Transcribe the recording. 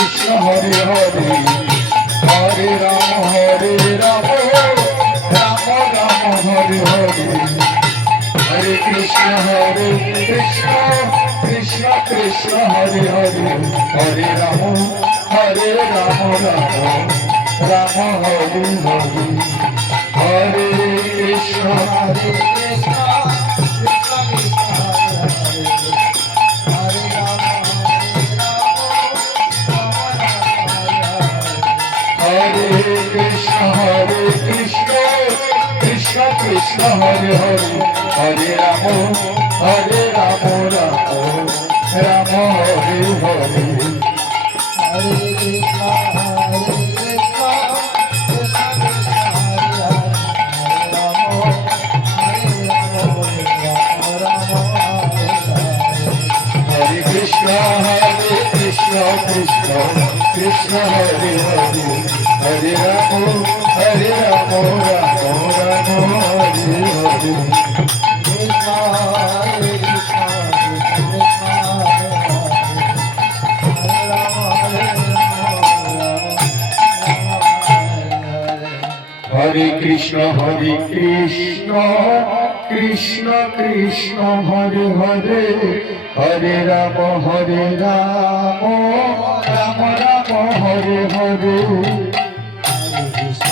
Krishna Hare Hare Hare Ram Ram Ram Hare Hare Hare Krishna Krishna Krishna Hare Hare Hare Ram Ram Ram Hare Hare Hare Krishna Krishna Krishna Krishna Hare Hare Hare Ram Ram Ram Hare Hare Hare Krishna Krishna Krishna Hare Hare Hare Ram Ram Ram Hare Hare Hare Krishna Krishna Krishna Hare Hare Hare Ram Ram Ram Hare Hare Hare Krishna